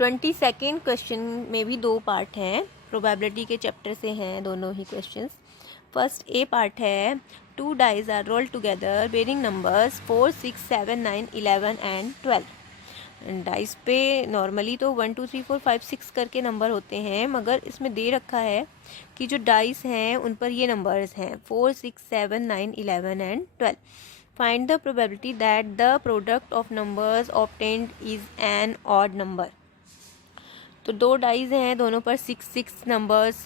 22nd question में भी दो पार्ट हैं, प्रोबेबिलिटी के चैप्टर से हैं दोनों ही क्वेश्चंस। फर्स्ट ए पार्ट है, 2 dice are roll together bearing numbers 4, 6, 7, 9, 11 and 12। Dice पे नॉर्मली तो 1, 2, 3, 4, 5, 6 करके नंबर होते हैं, मगर इसमें दे रखा है कि जो डाइस हैं उन पर ये नंबर्स हैं 4, 6, 7, 9, 11 and 12। Find the probability that the product of numbers obtained is an odd number. तो दो डाइज हैं, दोनों पर 6 नंबर्स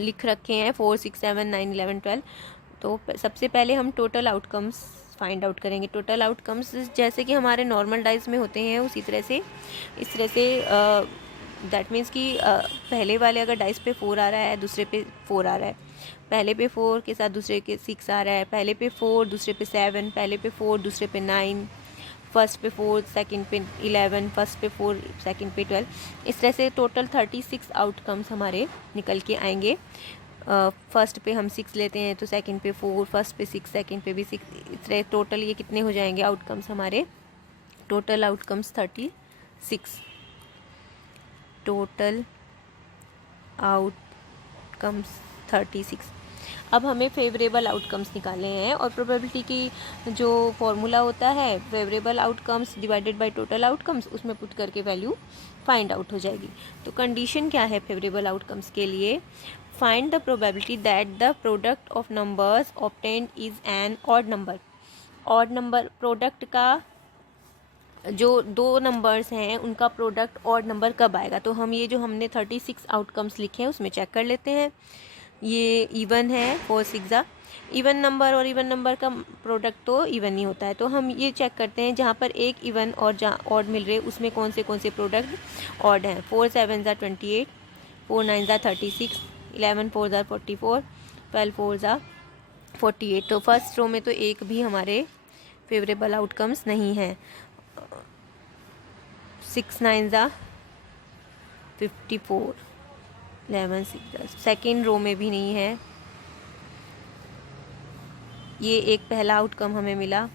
लिख रखे हैं, 4, 6, 7, 9, 11, 12। तो सबसे पहले हम टोटल आउटकम्स फाइंड आउट करेंगे। टोटल आउटकम्स जैसे कि हमारे नॉर्मल डाइज में होते हैं उसी तरह से, इस तरह से दैट मीन्स कि पहले वाले अगर डाइस पे 4 आ रहा है, दूसरे पे 4 आ रहा है, पहले पे 4 के साथ दूसरे के 6 आ रहा है, पहले पे 4 दूसरे पे 7, पहले पे 4 दूसरे पे 9, फर्स्ट पे 4 सेकंड पे 11, फर्स्ट पे 4 सेकंड पे 12। इस तरह से टोटल 36 आउटकम्स हमारे निकल के आएंगे। फर्स्ट पे हम 6 लेते हैं तो सेकंड पे 4, फर्स्ट पे 6, सेकंड पे भी 6। इस तरह टोटल ये कितने हो जाएंगे आउटकम्स हमारे? Total outcomes 36। Total outcomes 36। अब हमें फेवरेबल आउटकम्स निकालने हैं, और प्रोबेबिलिटी की जो फॉर्मूला होता है favourable outcomes divided by total outcomes, उसमें पुट करके वैल्यू फाइंड आउट हो जाएगी। तो कंडीशन क्या है फेवरेबल आउटकम्स के लिए? Find the probability that the product of numbers obtained is an odd number. Odd number product का, जो दो नंबर्स हैं उनका प्रोडक्ट ऑड नंबर कब आएगा? तो हम ये जो हमने 36 आउटकम्स लिखे हैं उसमें चेक कर लेते हैं। ये इवन है, 4, 6 इवन नंबर, और इवन नंबर का प्रोडक्ट तो इवन ही होता है। तो हम ये चेक करते हैं जहाँ पर एक इवन और जहाँ ऑड मिल रहे उसमें कौन से प्रोडक्ट ऑड हैं। 4, 7 28, 4, 9 36, 11, 4 44, 12, 4 48। तो फर्स्ट रो में तो एक भी हमारे फेवरेबल आउटकम्स नहीं हैं। 6, 9 54, 11, 6 सेकेंड रो में भी नहीं है। ये एक पहला आउटकम हमें मिला,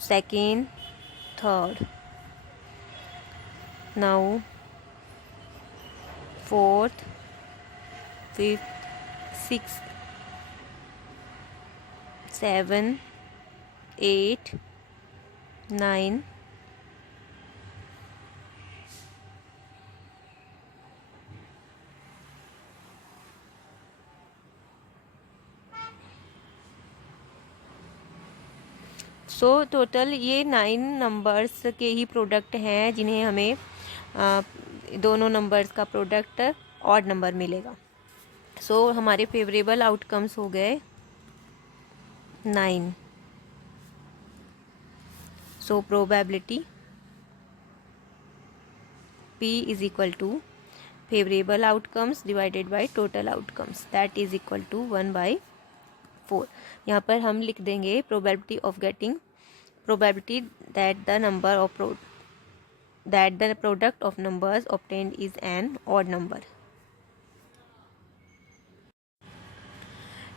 second, third, now fourth, fifth, 6, 7, 8, 9, so total ये 9 नंबर्स के ही प्रोडक्ट हैं जिन्हें हमें दोनों नंबर्स का प्रोडक्ट ऑड नंबर मिलेगा। सो हमारे फेवरेबल आउटकम्स हो गए 9। So probability P is equal to favorable outcomes divided by total outcomes, that is equal to 1/4। यहाँ पर हम लिख देंगे probability of getting, probability that the product of numbers obtained is an odd number।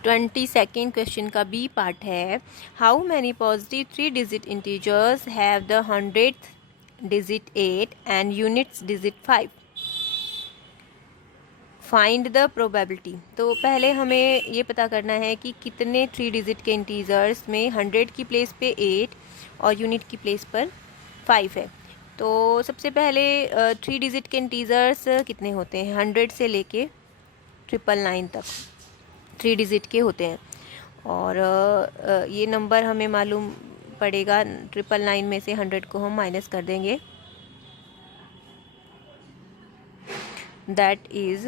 22nd question का B part है, how many positive 3 digit integers have the 100th digit 8 and units digit 5। Find the probability. तो पहले हमें ये पता करना है कि कितने 3 डिजिट के इंटीजर्स में 100 की प्लेस पे 8 और यूनिट की प्लेस पर 5 है। तो सबसे पहले 3 डिजिट के इंटीजर्स कितने होते हैं? 100 से लेके 999 तक 3 डिजिट के होते हैं, और ये नंबर हमें मालूम पड़ेगा। 999 में से 100 को हम माइनस कर देंगे, दैट इज़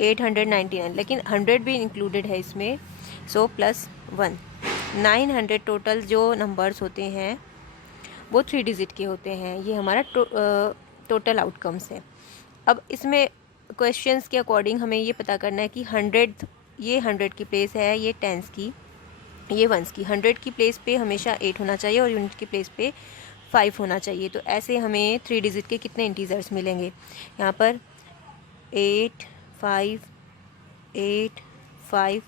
899, लेकिन 100 भी इंक्लूडेड है इसमें, सो +1 900 टोटल जो नंबर्स होते हैं वो 3 डिजिट के होते हैं। ये हमारा टोटल आउटकम्स है। अब इसमें क्वेश्चंस के अकॉर्डिंग हमें ये पता करना है कि 100, ये 100 की प्लेस है, ये टेंस की, ये वंस की। 100 की प्लेस पे हमेशा 8 होना चाहिए और यूनिट की प्लेस पे 5 होना चाहिए। तो ऐसे हमें 3 डिजिट के कितने इंटीजर्स मिलेंगे? यहाँ पर 8, 5, 8, 5,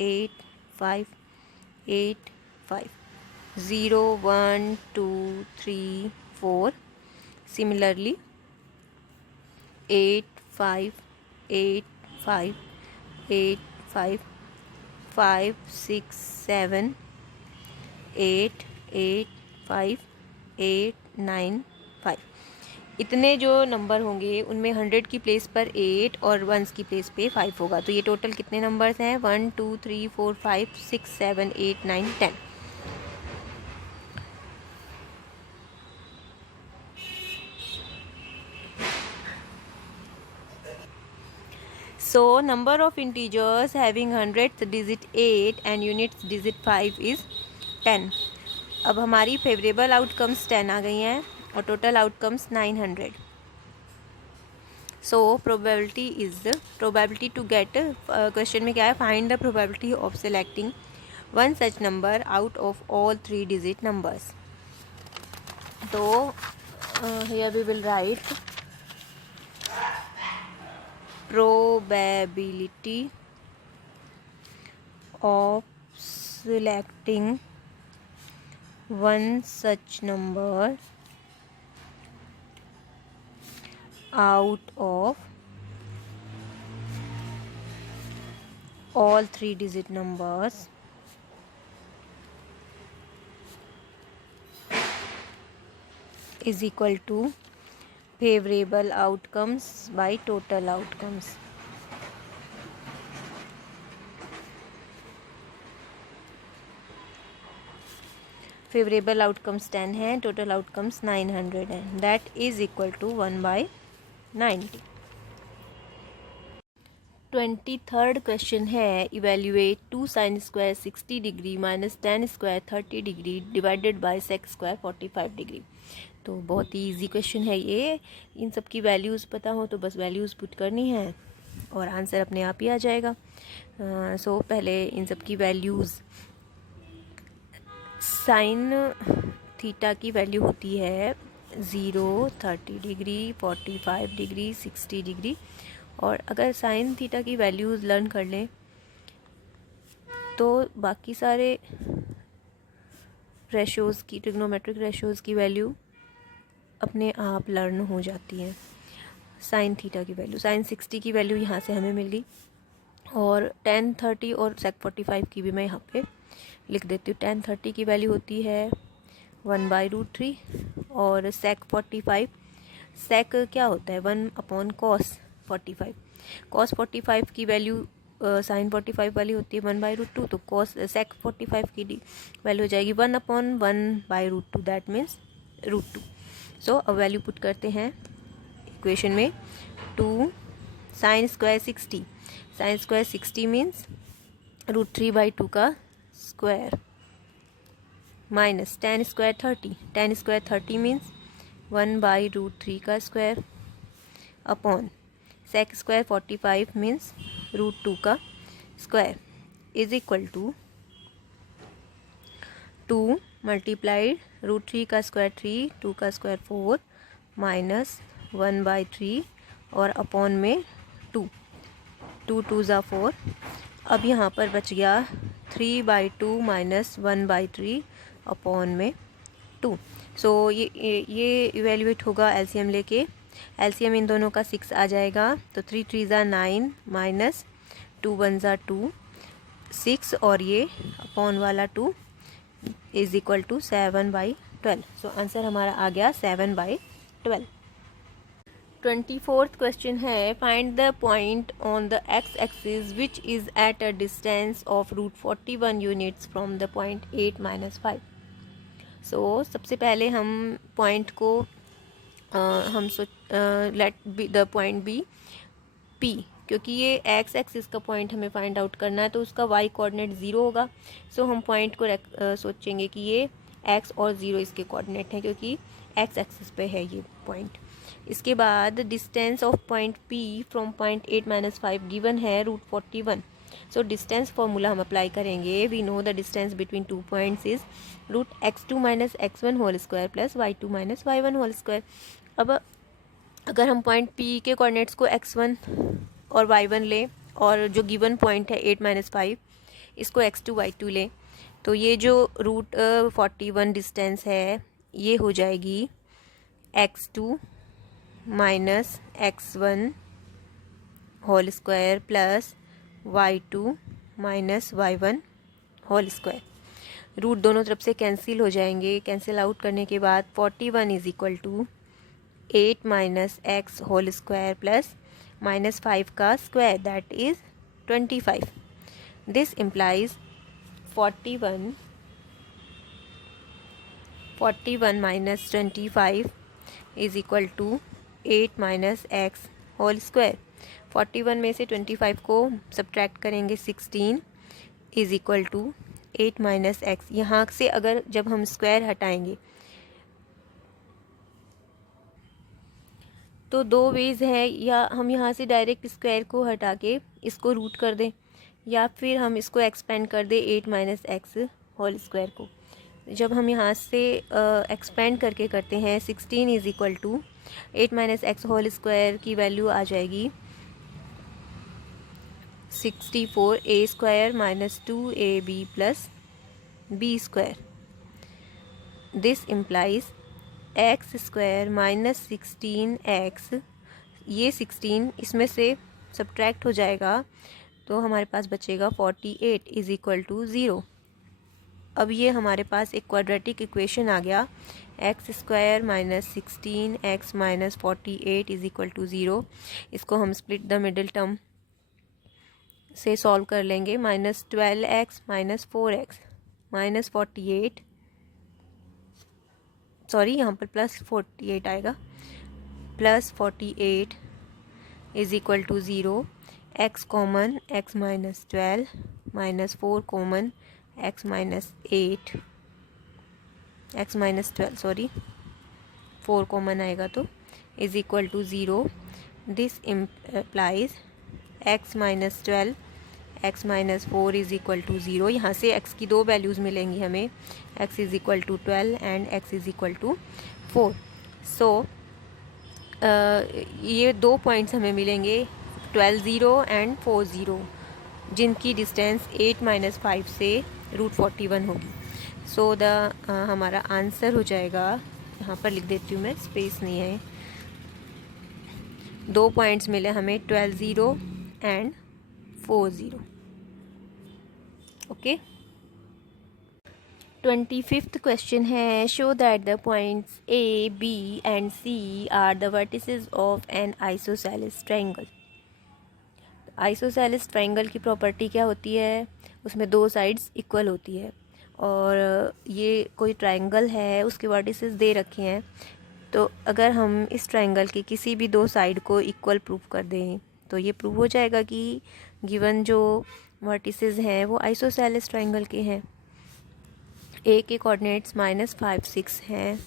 8, 5, 8, 5। 0 1 2 3 4. Similarly 8 5 8 5 8 5 5 6 7 8 8 5 8 9 5. इतने जो नंबर होंगे उनमें 100 की प्लेस पर 8 और 1s की प्लेस पे 5 होगा। तो ये टोटल कितने नंबर्स हैं? 1 2 3 4 5 6 7 8 9 10. So number of integers having hundredths digit 8 and units digit 5 is 10. अब हमारी फेवरेबल आउटकम्स 10 आ गई हैं और total outcomes 900. So probability to get, question में क्या है? Find the probability of selecting one such number out of all 3 digit numbers. तो here we will write probability of selecting one such number out of all 3 digit numbers is equal to favorable outcomes by total outcomes. Favourable outcomes 10 हैं, total outcomes 900 हैं. That is equal to 1/90. 23rd question है evaluate 2 sin square 60 degree minus 10 square 30 degree divided by sec square 45 degree. तो बहुत ही easy question है ये. इन सब की values पता हो तो बस वैल्यूज़ पुट करनी है और आंसर अपने आप ही आ जाएगा. सो पहले इन सब की वैल्यूज़. साइन थीटा की वैल्यू होती है 0 30 डिग्री 45 डिग्री 60 डिग्री. और अगर साइन थीटा की वैल्यूज़ लर्न कर लें तो बाकी सारे रेशोज़ की, ट्रिग्नोमेट्रिक रेशोज़ की वैल्यू अपने आप लर्न हो जाती है. साइन थीटा की वैल्यू, साइन 60 की वैल्यू यहाँ से हमें मिल गई और tan 30 और sec 45 की भी मैं यहाँ पे लिख देती हूँ. tan 30 की वैल्यू होती है 1/√3 और sec 45, sec क्या होता है? 1/cos 45. cos 45 की वैल्यू sin 45 वाली होती है 1/√2. तो cos sec 45 की वैल्यू हो जाएगी 1/1/√2. That means √2. सो अब वैल्यू पुट करते हैं इक्वेशन में. 2 sin स्क्वायर 60, sin स्क्वायर 60 मीन्स √3/2 का square minus tan square 30, tan square 30 means 1/√3 का square upon sec square 45 means √2 का square is equal to 2 multiplied √3 का स्क्वायर 3, 2 का स्क्वायर 4 माइनस 1/3 और अपॉन में 2, 2 2 ज़ा 4. अब यहाँ पर बच गया 3/2 माइनस 1/3 अपॉन में 2. सो ये इवेल्युएट होगा एलसीएम लेके. एलसीएम इन दोनों का 6 आ जाएगा. तो 3 3 ज़ा 9 माइनस 2 1 ज़ा 2 6 और ये अपॉन वाला 2 is equal to 7/12. So answer हमारा आ गया 7/12. 24th क्वेश्चन है find the point on the X axis which is at a distance of √41 units from the point 8 - 5. So सबसे पहले हम पॉइंट को let be the point B P, क्योंकि ये एक्स एक्सिस का पॉइंट हमें फाइंड आउट करना है तो उसका वाई कोऑर्डिनेट 0 होगा. सो हम पॉइंट को सोचेंगे कि ये एक्स और 0 इसके कोऑर्डिनेट हैं क्योंकि एक्स एक्सिस पे है ये पॉइंट. इसके बाद distance of point P from point 8 - 5 given है √41. सो डिस्टेंस फॉर्मूला हम अप्लाई करेंगे. We know the distance between 2 points is √x2 - x1 whole square plus y2 - y1 whole square. अब अगर हम पॉइंट पी के कोऑर्डिनेट्स को x1 और y1 लें और जो गिवन पॉइंट है 8 - 5 इसको x2 y2 लें तो ये जो रूट 41 डिस्टेंस है ये हो जाएगी x2 minus x1 whole square plus y2 minus y1 whole square. Root दोनों तरफ से कैंसिल हो जाएंगे। कैंसिल आउट करने के बाद 41 is equal to 8 minus x whole square plus minus 5 का square that is 25। This implies 41 minus 25 is equal to 8 minus x whole square. 41 में से 25 को सब्ट्रैक्ट करेंगे 16 is equal to 8 minus X. यहाँ से अगर जब हम स्क्वायर हटाएंगे तो दो वेज है, या हम यहाँ से डायरेक्ट स्क्वायर को हटा के इसको रूट कर दें, या फिर हम इसको एक्सपेंड कर दें 8 माइनस एक्स होल स्क्वायर को। जब हम यहाँ से एक्सपेंड करके करते हैं 16 is equal to 8 minus x whole square की वैल्यू आ जाएगी 64 a square minus 2ab plus b square. This implies x square minus 16x, ये 16 इसमें से सब्ट्रैक्ट हो जाएगा तो हमारे पास बचेगा 48 इज इक्वल टू 0। अब ये हमारे पास एक क्वाड्रेटिक इक्वेशन आ गया, X square minus 16x minus 48 is equal to 0। इसको हम स्प्लिट द मिडिल टर्म से सॉल्व कर लेंगे। Minus 12x minus 4x minus 48, sorry यहाँ पर प्लस 48 आएगा, plus 48 is equal to 0। x common x minus 12 minus 4 common x minus 8, x minus 12 sorry 4 common आएगा तो is equal to 0। This implies x minus 12 x minus 4 is equal to 0। यहाँ से x की दो values मिलेंगी हमें, x is equal to 12 and x is equal to 4। So ये दो पॉइंट्स हमें मिलेंगे 12 0 एंड 4 0, जिनकी डिस्टेंस 8 माइनस 5 से रूट 41 होगी। सो हमारा आंसर हो जाएगा, यहाँ पर लिख देती हूँ मैं, स्पेस नहीं है। दो पॉइंट्स मिले हमें 12 0 एंड 4 0। ओके। 25th क्वेश्चन है, show that the points A B and C are the vertices of an isosceles triangle. Isosceles triangle की प्रॉपर्टी क्या होती है, उसमें दो साइड्स इक्वल होती है, और ये कोई ट्रायंगल है उसके वर्टिसेस दे रखे हैं। तो अगर हम इस ट्रायंगल की किसी भी दो साइड को इक्वल प्रूव कर दें तो ये प्रूव हो जाएगा कि गिवन जो वर्टिसेस हैं वो आइसोसेलेस ट्रायंगल के हैं। ए के कोऑर्डिनेट्स -5 6 हैं,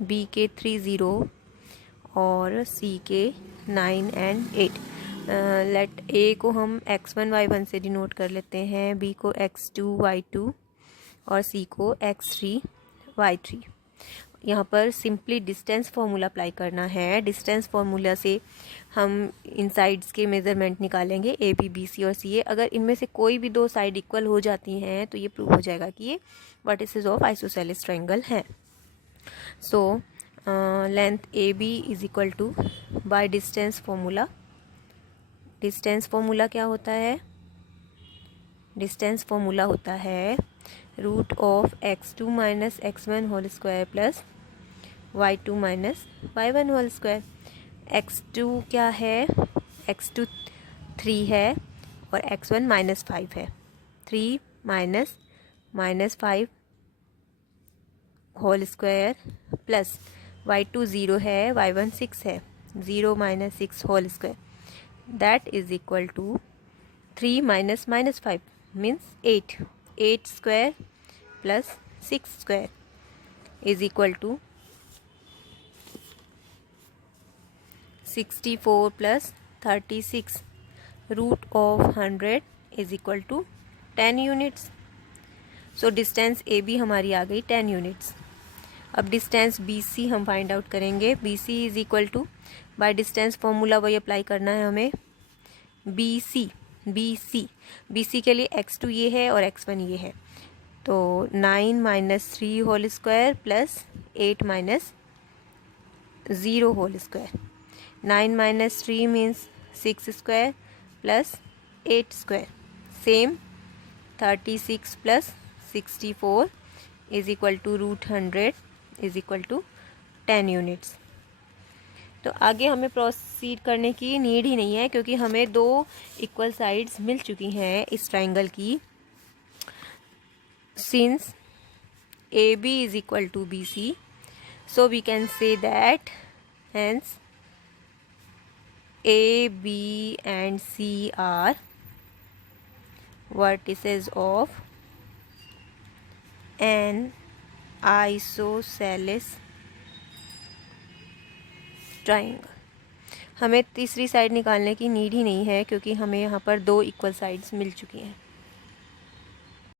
बी के 3 0 और सी के 9 एंड 8। लेट ए को हम x1 y1 से डिनोट कर लेते हैं, बी को x2 y2 और सी को x3 y3। यहाँ पर सिंपली डिस्टेंस फार्मूला अप्लाई करना है। डिस्टेंस फार्मूला से हम इन साइड्स के मेज़रमेंट निकालेंगे, ए बी बी सी और सी ए। अगर इनमें से कोई भी दो साइड इक्वल हो जाती हैं तो ये प्रूव हो जाएगा कि ये वर्टिसेस ऑफ आइसोसेलेस ट्रायंगल हैं। So length A B is equal to by distance formula. Distance formula क्या होता है, डिस्टेंस फार्मूला होता है root of x2 minus x1 whole square plus y2 minus y1 whole square. x2 क्या है, x2 3 है और x1 -5 है। 3 minus 5 whole square plus y2 0 है, y1 6 है, 0 minus 6 whole square that is equal to 3 minus -5 means 8। 8 square plus 6 square is equal to 64 plus 36। Root of 100 is equal to 10 units. So distance A B हमारी आ गई 10 units. अब distance B C हम find out करेंगे। B C is equal to by distance formula वही apply करना है हमें। बी सी के लिए x2 ये है और x1 ये है, तो 9 minus 3 whole square plus 8 minus 0 whole square. 9 minus 3 means 6 square plus 8 square. Same 36 plus 64 is equal to root 100 is equal to 10 units. तो आगे हमें प्रोसीड करने की नीड ही नहीं है क्योंकि हमें दो इक्वल साइड्स मिल चुकी हैं इस ट्राइंगल की. Since AB is equal to BC, so we can say that hence A, B and C are vertices of an isosceles triangle. हमें तीसरी साइड निकालने की नीड ही नहीं है क्योंकि हमें यहाँ पर दो इक्वल साइड्स मिल चुकी हैं.